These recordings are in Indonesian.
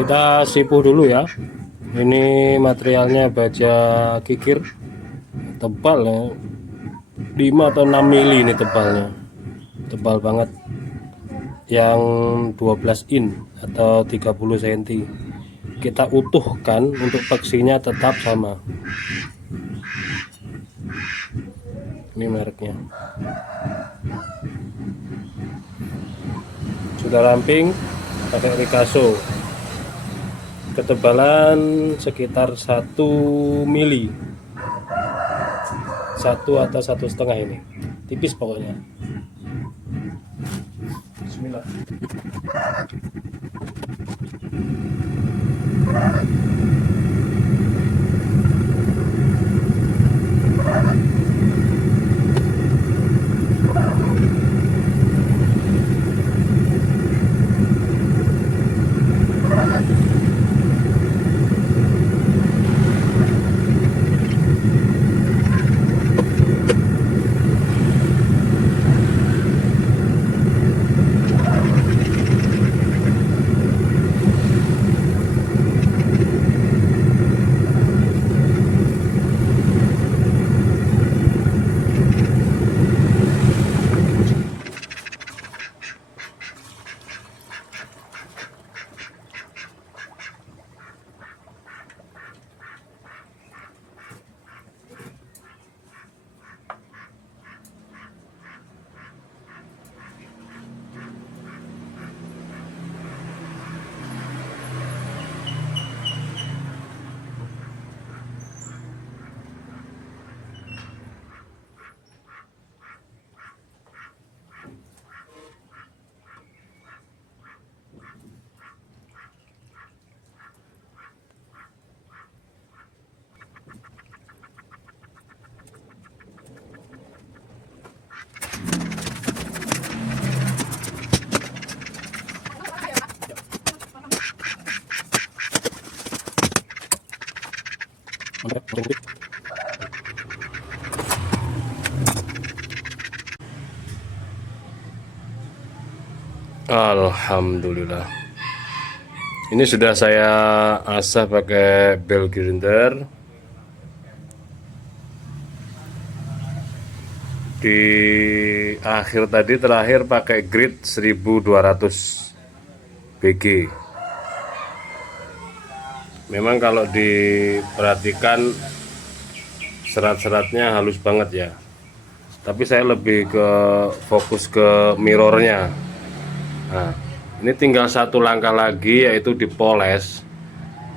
Kita sipu dulu ya. Ini materialnya baja kikir, tebal ya, 5 atau 6 mili ini tebalnya, tebal banget, yang 12 in atau 30 cm. Kita utuhkan untuk peksinya tetap sama. Ini mereknya sudah ramping, pakai Ricasso, ketebalan sekitar 1 mili, 1 atau 1,5 ini, tipis pokoknya. Bismillah. Alhamdulillah, ini sudah saya asah pakai bel grinder. Di akhir tadi terakhir pakai grit 1200 BG. Memang kalau diperhatikan serat-seratnya halus banget ya, tapi saya lebih ke fokus ke mirrornya. Nah, ini tinggal satu langkah lagi, yaitu dipoles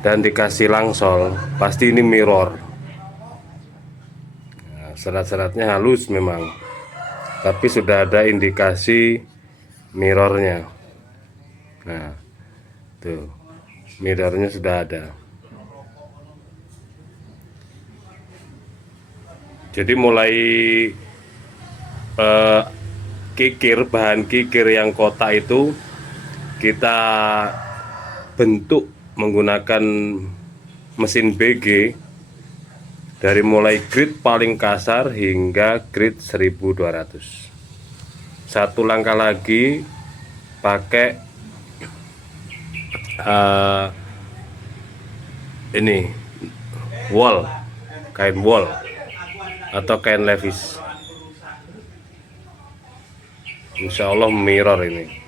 dan dikasih langsol. Pasti ini mirror. Nah, serat-seratnya halus memang, tapi sudah ada indikasi mirrornya. Nah, tuh mirrornya sudah ada. Jadi mulai kikir, bahan kikir yang kotak itu kita bentuk menggunakan mesin BG dari mulai grit paling kasar hingga grit 1200. Satu langkah lagi pakai ini wool, kain wool atau kain levis. Insya Allah mirror ini.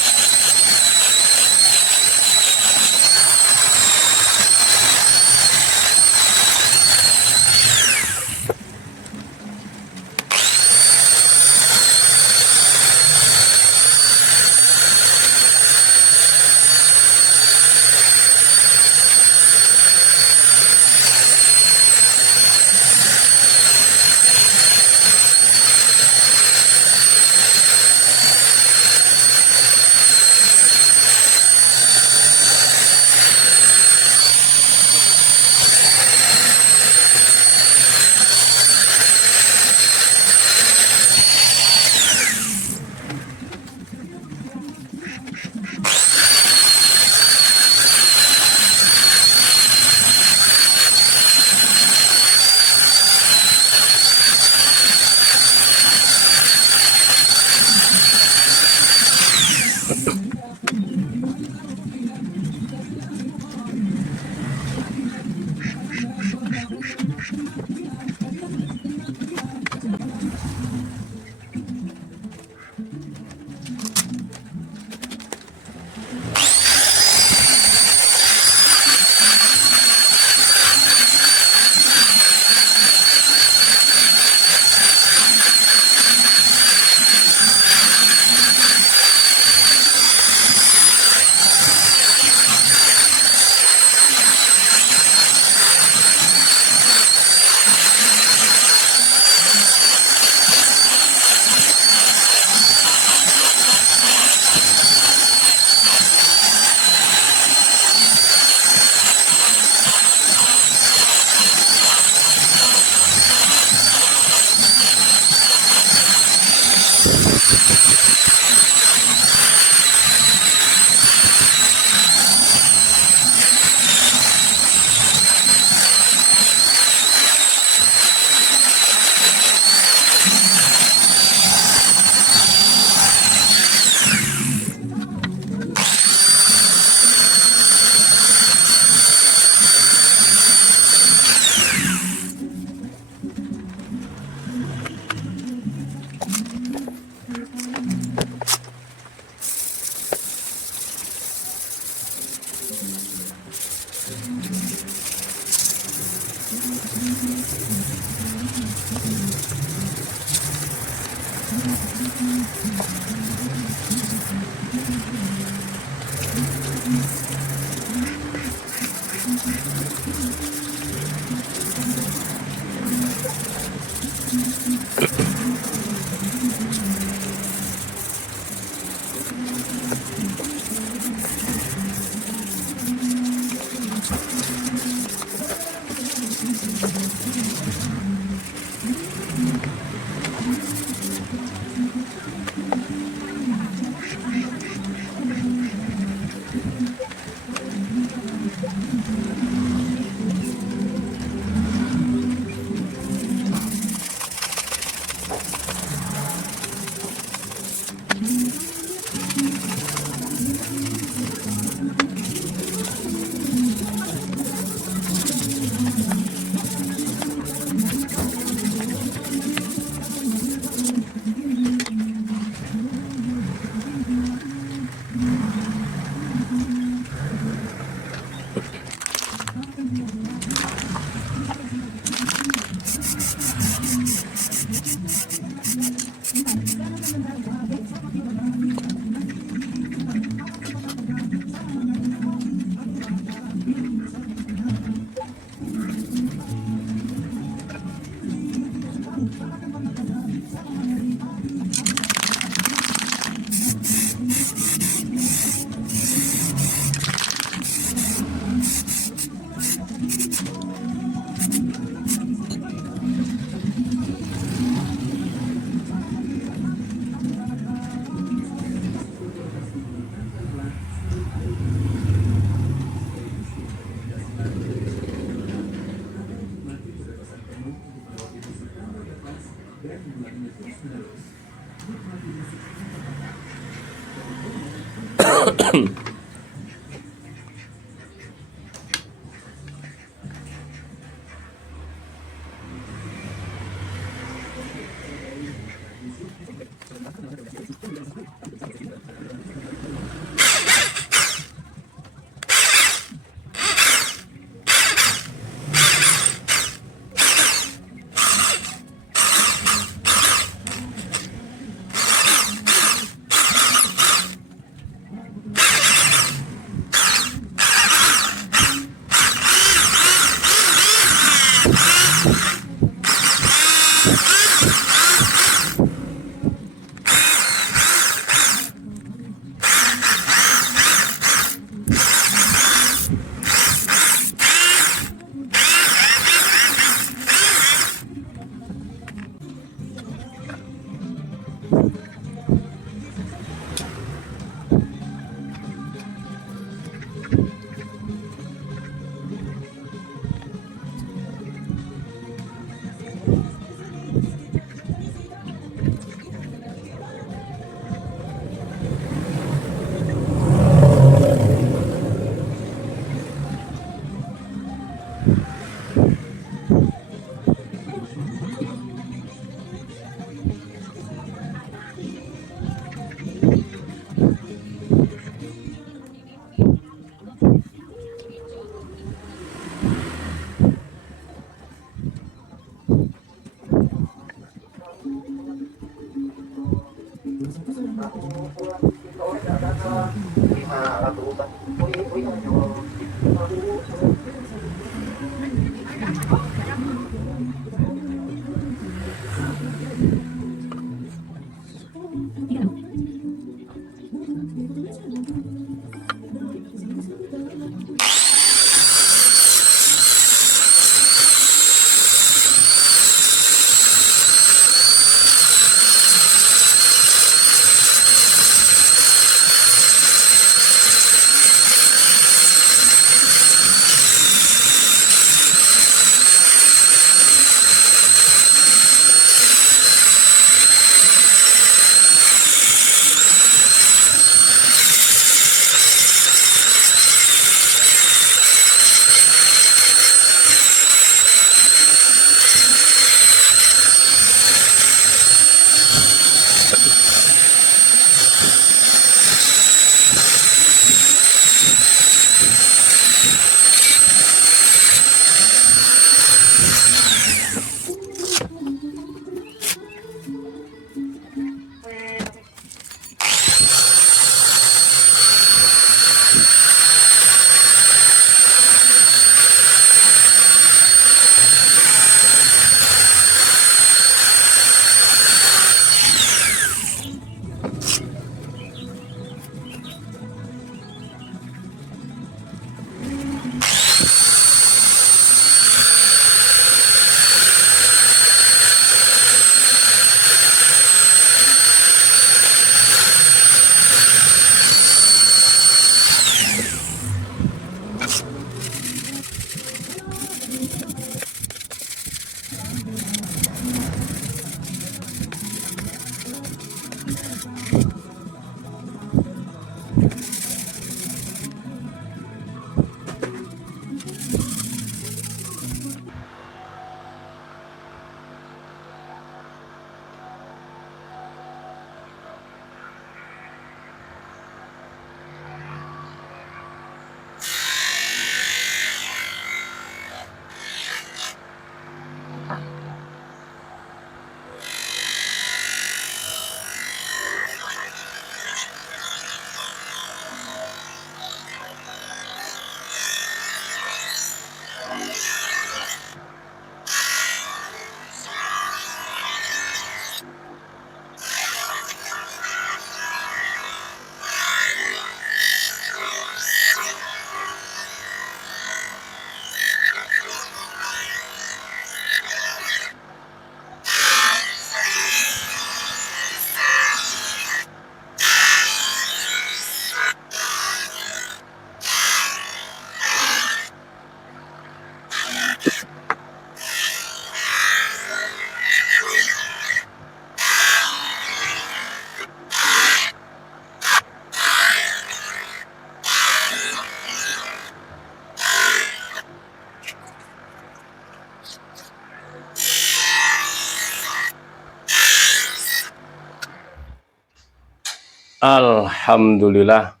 Alhamdulillah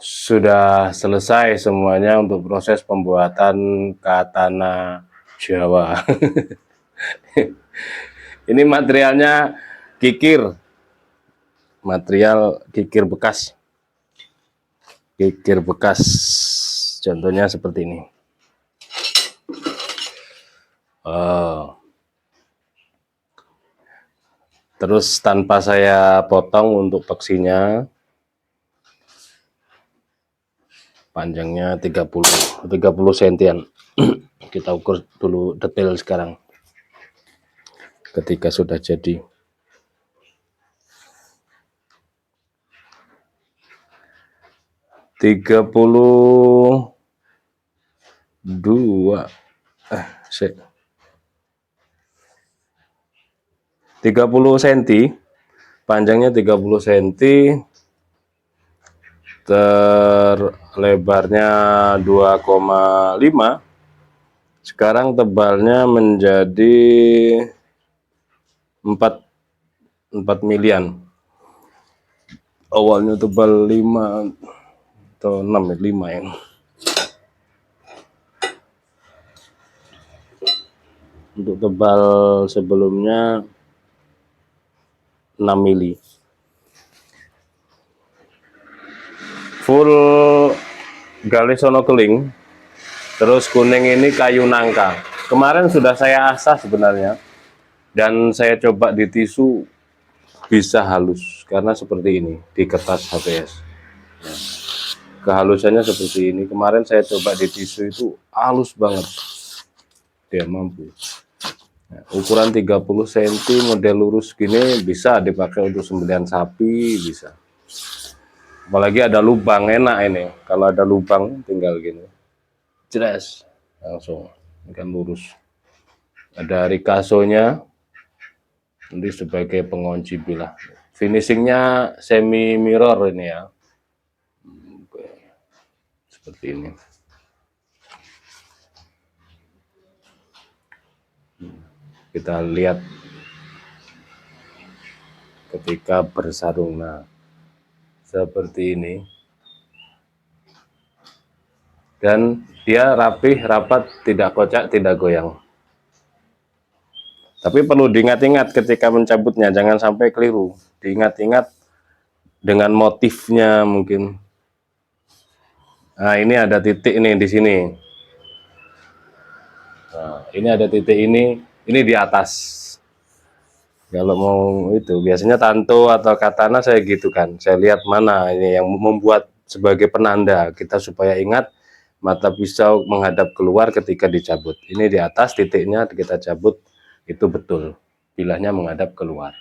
sudah selesai semuanya untuk proses pembuatan katana Jawa. Ini materialnya kikir, material kikir bekas. Kikir bekas, contohnya seperti ini. Terus tanpa saya potong untuk peksinya, panjangnya 30 sentian. Kita ukur dulu detail sekarang ketika sudah jadi. 32 30 cm, panjangnya 30 cm, terlebarnya 2,5. Sekarang tebalnya menjadi 4 milian. Awalnya tebal 5 atau 6, 5 ya. Untuk tebal sebelumnya 6 mili. Full galis sono keling. Terus kuning ini kayu nangka. Kemarin sudah saya asah sebenarnya, dan saya coba di tisu bisa halus karena seperti ini di kertas HPS. Nah, kehalusannya seperti ini. Kemarin saya coba di tisu itu halus banget. Dia mampu. Nah, ukuran 30 cm model lurus gini bisa dipakai untuk sembelihan sapi, bisa. Apalagi ada lubang, enak ini. Kalau ada lubang tinggal gini. Jelas, langsung kan lurus. Ada rikasonya nanti sebagai pengunci bilah. Finishingnya semi mirror ini ya. Seperti ini. Kita lihat ketika bersarung. Nah, seperti ini. Dan dia rapih, rapat, tidak kocak, tidak goyang. Tapi perlu diingat-ingat ketika mencabutnya, jangan sampai keliru. Diingat-ingat dengan motifnya mungkin. Nah, ini ada titik nih di sini. Nah, ini ada titik ini di atas. Kalau mau itu, biasanya tanto atau katana saya gitu kan. Saya lihat mana ini yang membuat sebagai penanda kita supaya ingat mata pisau menghadap keluar ketika dicabut. Ini di atas titiknya kita cabut, itu betul. Bilahnya menghadap keluar.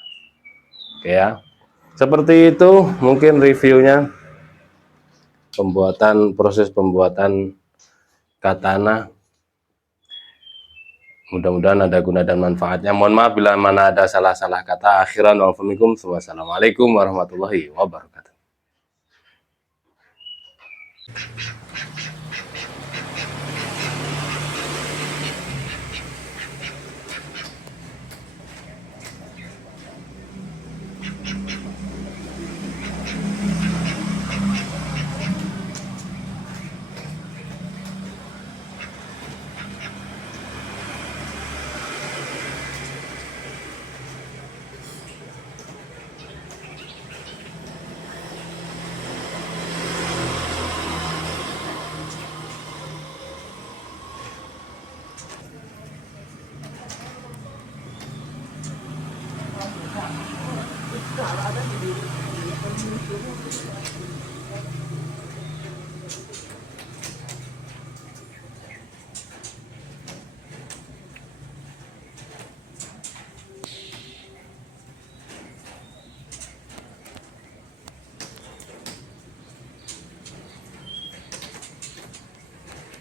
Oke ya. Seperti itu mungkin reviewnya. Proses pembuatan katana. Mudah-mudahan ada guna dan manfaatnya. Mohon maaf bila mana ada salah-salah kata. Akhiran wa'alaikum. Wassalamualaikum warahmatullahi wabarakatuh.